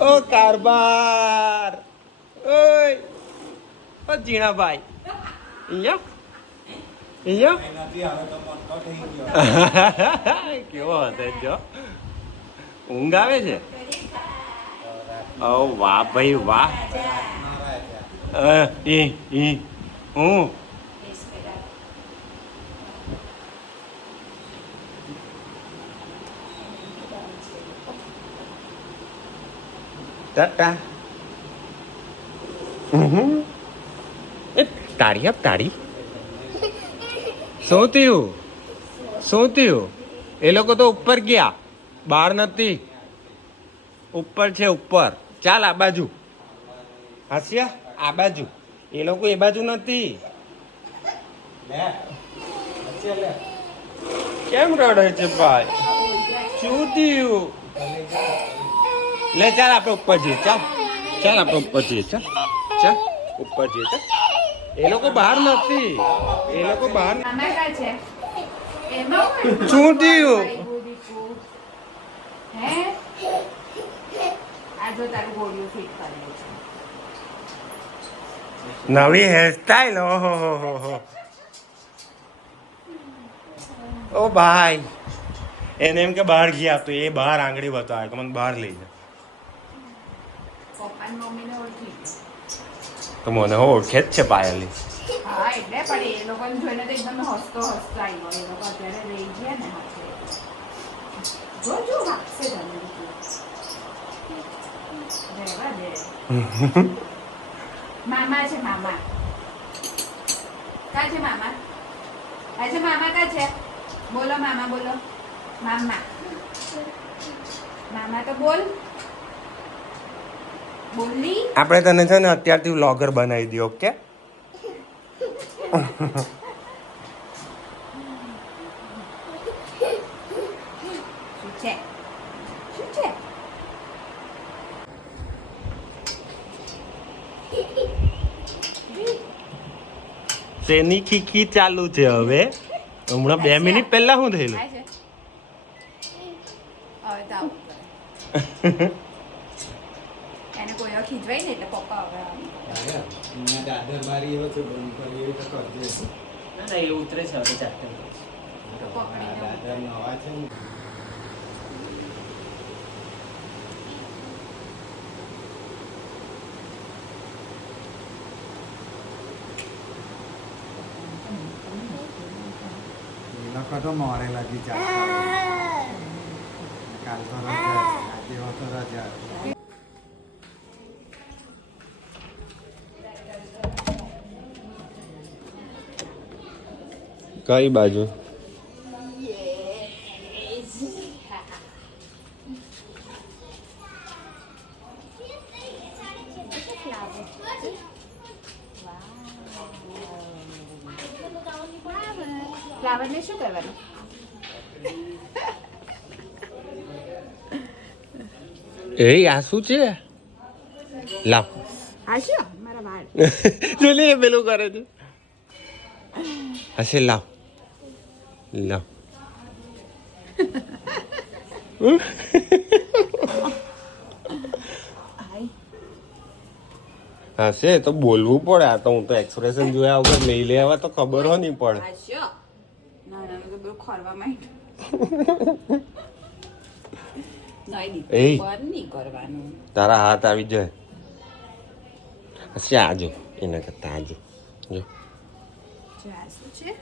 ઓ કારબાર ઓય ઓ જીણાભાઈ કેવો હશે જો ઊંઘ આવે છે ઓ વાહ ભાઈ વાહ હું ટાટા એ તાળી આપ તાળી શું થયું એ લોકો તો ઉપર ગયા બહાર નથી ઉપર છે ઉપર ચાલ આ બાજુ હાસ્યા આ બાજુ એ લોકો એ બાજુ નથી કેમ રડે છે ભાઈ શું થયું લે ચાલ આપણે ઉપર જઈએ ચાલ આપણે ઉપર જઈએ ચાલ ઉપર જઈએ ચાલ એ લોકો બહાર નથી એ લોકો બહાર શું થયું નવી હેરસ્ટાઈલ ઓહો ઓ ભાઈ એને એમ કે બહાર ગયા તો એ બહાર આંગળી બતાવે કે મને બહાર લઈ જા તો મને ઓળખે જ છે પાયલી હા એટલે પણ એ લોકોને જોઈને તો એકદમ હસતો આવ્યો એ લોકો અત્યારે રહી ગયા ને જો હાથે તમે રહેવા દે મામા છે મામા કા છે મામા આજે મામા કા છે બોલો મામા બોલો મામા મામા તો બોલ બોલી આપણે તને છે ને અત્યારથી વ્લોગર બનાવી દઈએ ઓકે તેની ખીખી ચાલુ છે હવે હમણાં 2 મિનિટ પહેલા શું થયેલું એને કોઈ ખીજવાય ને એટલે પપ્પા હવે દાદર મારી એવો છે બંધ કરી એવી તો કરજે ના એ ઉતરે છે હવે જાતે તો પકડીને દાદર નવા છે ને લોકો તો મોડે લાગી જાય કાલ તો રજા આજે તો રજા કઈ બાજુ ફ્લાવર ને શું કરવાનું એ આ શું છે લાવ આ શું મારા વાળ જો લે પેલું કરે છે હશે લાવ હશે તો બોલવું પડે આ તો હું તો એક્સપ્રેશન જોયા વગર લઈ લેવા તો ખબર હો નહીં પડે ના તો બધું ખોરવા માંડ એ નહીં કરવાનું તારા હાથ આવી જાય હશે આજો એના કરતા આજો જો શું છે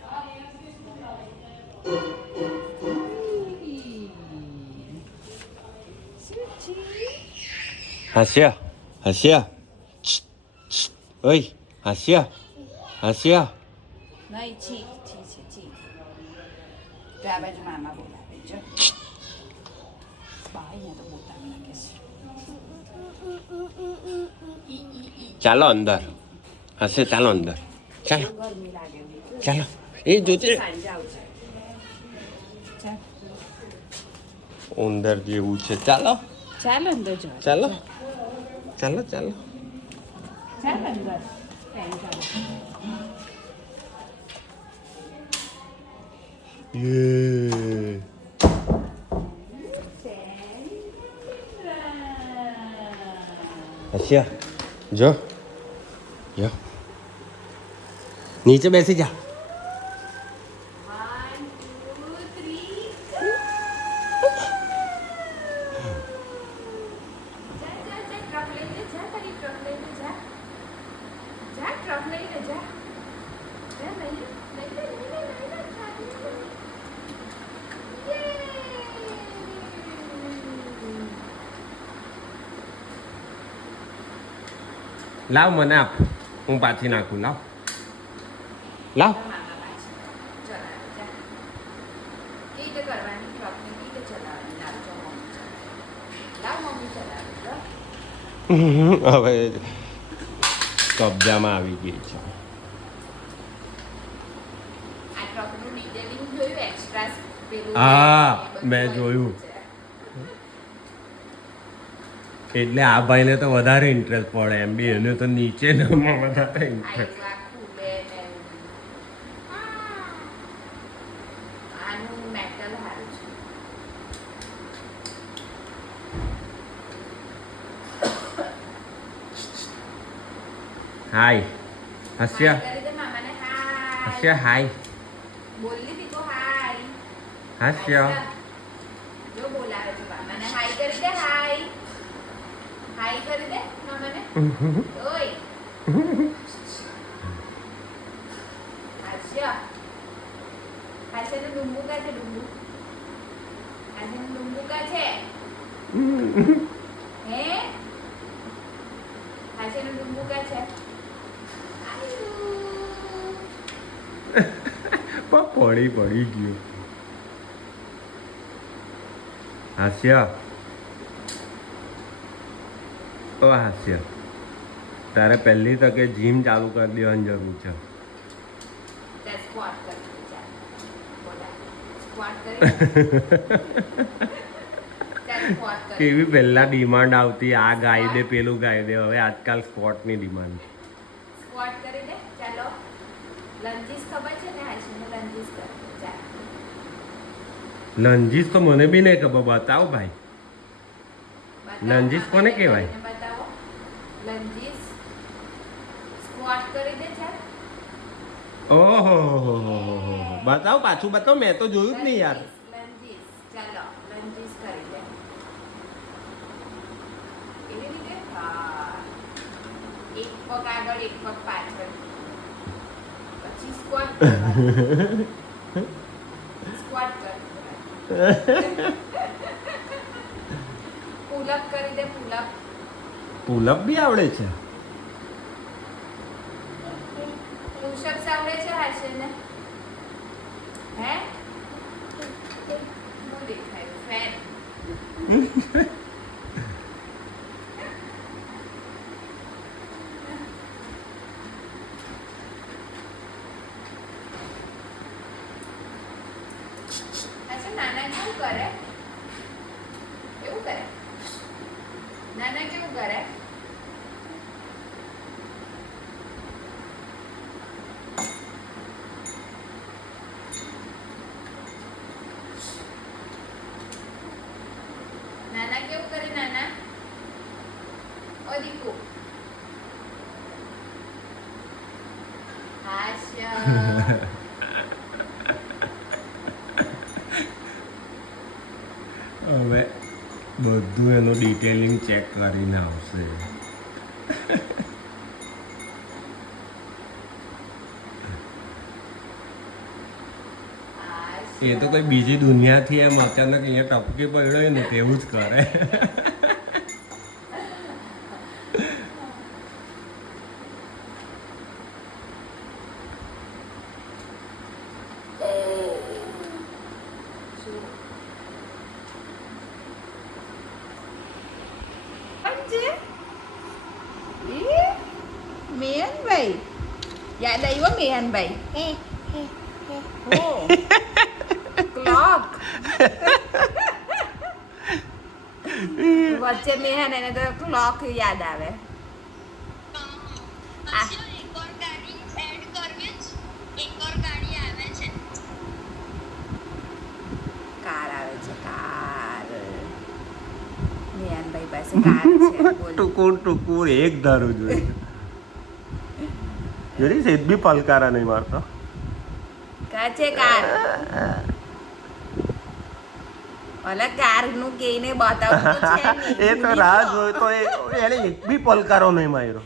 હાસ્યા ઓય હાસ્યા નહીં છી તો આ બાજુ મામા બોલાવે જો બાઈ તો બોલાવી નાખે છે ચાલો અંદર હશે ચાલો અંદર ચાલો ગરમી લાગે ચાલો એ જોજે સાંજે આવશે ઉંદર જેવું છે ચાલો ચાલો અંદર જો ચાલો ચાલ અંદર ફેન ચાલુ યે હસ્યા જો જો નીચે બેસી જા 1 2 3 જા ટ્રક લઈને જા તારી ટ્રક લઈને જા ટ્રક લઈને જા લઈ લાવ મને આપ હું પાછી નાખું લાવ લાવ મામા પાછી ચલાવે જા કીટ કરવાની ટ્રકને કીટ ચલાવવાની લાવજો મમ્મી ચલાવે લાવ મમ્મી ચલાવે લો હવે કબજામાં આવી ગઈ છે આ ટ્રકનું ડિટેલિંગ જોયું એક્સ્ટ્રા પેલું હા, એ બધું મેં આપ્યું જોયું. છે. એટલે આ ભાઈને તો વધારે ઇન્ટરેસ્ટ પડે એમ બી એને તો નીચે નમાં વધારે ઇન્ટરેસ્ટ આયવા ખુલે ને એવું બધું. આનું મેટલ સારું છે હાય હસ્યા હાય કરી દે મામાને હાય હસ્યા હાય બોલની દીકો હાય હસ્યા જો બોલાવે છે મામાને હાય કરી દે હાય હાય કરી દે મામાને ઓય હાસ્ય હાસ્યનું ડુંબુ કા છે ડુંબુ હાસ્યનું ડુંબુ કા છે હે હાસ્યનું ડુંબુ કા છે પડી ગયું હાસ્ય ઓ હાસ્ય તારે પહેલી તકે જીમ ચાલુ કરી દેવાની જરૂર છે That's squat કરી દે બોલા સ્ક્વોટ કરી સ્ક્વોટ કરી કેવી પહેલા ડિમાન્ડ આવતી આ ગાઈ દે પેલું ગાઈ દે હવે આજકાલ સ્પોર્ટની ડિમાન્ડ સ્ક્વોટ કરી દે ચાલો લંજીસ ખબર છે ને હાશીને લંજીસ કર ચાલ લંજીસ તો મને બી નહીં ખબર બતાવો ભાઈ બતાવો, લંજીસ કોને મામાને કહેવાય? કરીને બતાવો લંજીસ સ્ક્વોટ કરી દે ચાલ ઓહો બતાવો પાછું બતાવો મેં તો જોયું જ નહીં યાર લંજીસ ચાલો લંજીસ કરી દે એવી રીતે હા એક પગ આગળ એક પગ પાછળ પછી સ્ક્વોટ સ્ક્વોટ કર પુલઅપ કરી દે પુલઅપ પુલઅપ બી આવડે છે પુશઅપ્સ આવડે છે હાશીને હે હું દેખાય ફેન અચ્છા નાના કેવું કરે એવું કરે નાના કેવું કરે નાના કેવું કરે નાના ઓ દીકુ હાસ્ય હવે બધું એનું ડિટેલિંગ ચેક કરીને આવશે એ તો કોઈ બીજી દુનિયાથી એમ અચાનક અહીંયા ટપકી પડ્યો ને તેવું જ કરે મેહનભાઈ યાદ આવ્યો મેહનભાઈ ક્લોક વચ્ચે મેહન એને તો ક્લોક યાદ આવે કાર આવે છે કાર મેહનભાઈ પાસે કાર છે બોલ ટુકુર ટુકુર એક ધારું જોઈએ જોરી સેજ બી પલકારા નહીં મારતો કા છે કાર ઓલા કાર નું કઈને બતાવતું તો છે નહીં. એ તો રાહ જોતો એને એક બી પલકારો નહીં માર્યો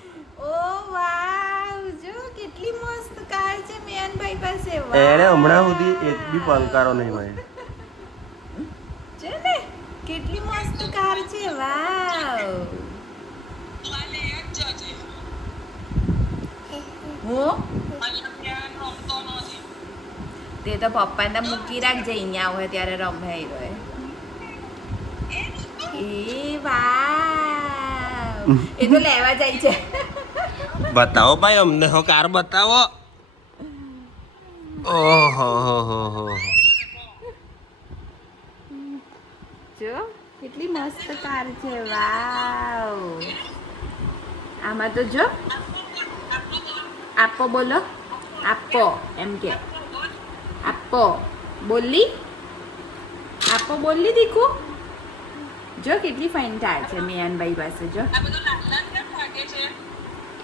ઓ વાવ જો કેટલી મસ્ત કાર છે મેયનભાઈ પાસે વાવ. એણે હમણાં સુધી એક બી પલકારો નહીં માર્યો છે ને કેટલી મસ્ત કાર છે વાવ હું તે તો પપ્પાને તો મૂકી રાખજે અહીંયા આવે ત્યારે રમે રહ્યો એ વાવ એ તો લેવા જાય છે બતાવો ભાઈ અમને હો કાર બતાવો ઓહો હો હો હો જો કેટલી મસ્ત કાર છે વાવ આમાં તો જો આપો બોલો આપો એમ કે આપો બોલી આપો બોલી દીકુ જો કેટલી ફાઇન કાર છે મેયનભાઈ પાસે જો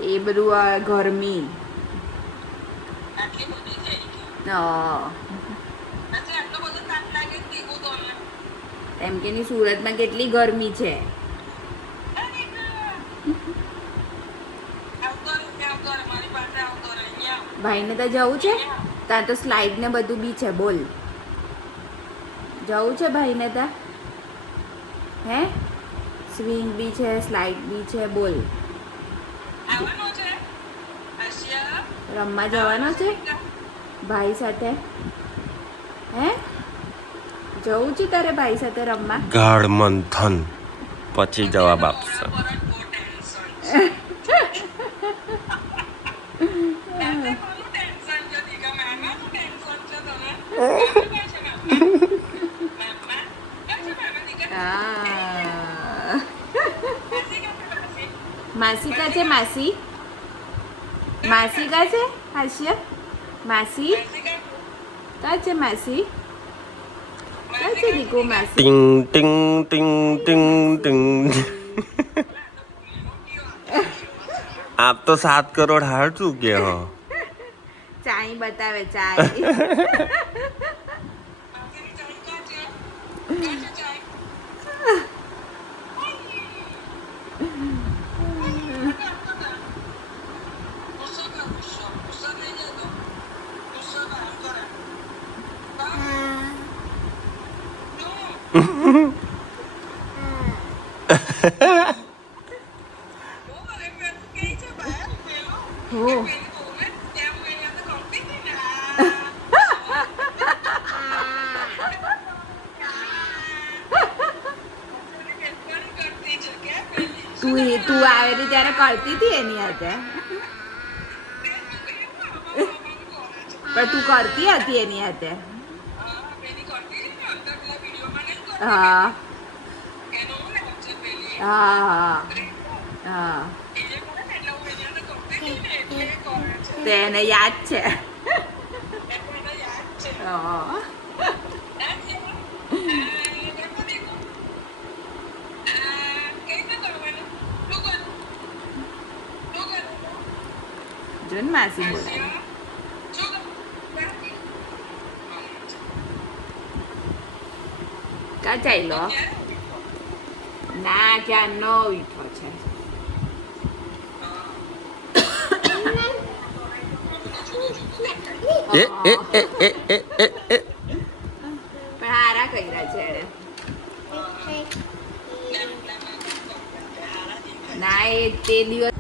એ બધું ગરમી એમ કે ની સુરતમાં કેટલી ગરમી છે ભાઈને તો જવું છે ત્યાં તો સ્લાઇડ ને બધું બી છે બોલ જવું છે ભાઈને ત્યાં હે સ્વિંગ બી છે સ્લાઇડ બી છે બોલ રમવા જવાનો છે ભાઈ સાથે હે જવું છે તારે ભાઈ સાથે રમવા ગાઢ મંથન પછી જવાબ આપશે માસી કા છે માસી માસી કા છે હાસ્ય માસી કા છે માસી કા છે દીકુ માસી ટિંગ ટિંગ ટિંગ ટિંગ ટિંગ આપ તો 7 કરોડ હાર ચૂકે હો ચાય બતાવે ચાય તું આવેલી ત્યારે કરતી હતી એની હાથે પણ તું કરતી હતી એની હાથે હા હા હા તેને યાદ છે હા જોન માસી બોલાવે કા ચાલ્યો ના ક્યાંનો ઉઠો છે પણ હારા કર્યા છે એને ના એ તે દિવસ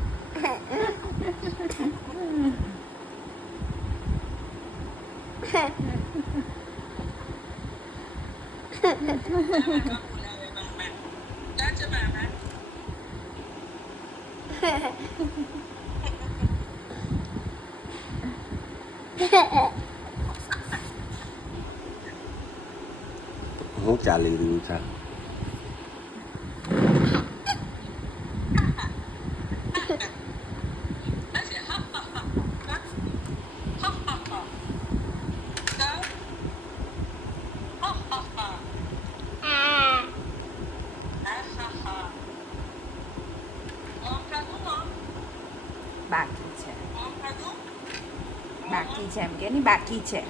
હું ચાલી રહ્યું છે છે એમ કે નહીં બાકી છે.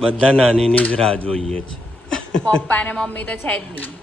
બધા નાનીની જ રાહ જોઈએ છે. પપ્પા ને મમ્મી તો છે જ નહીં.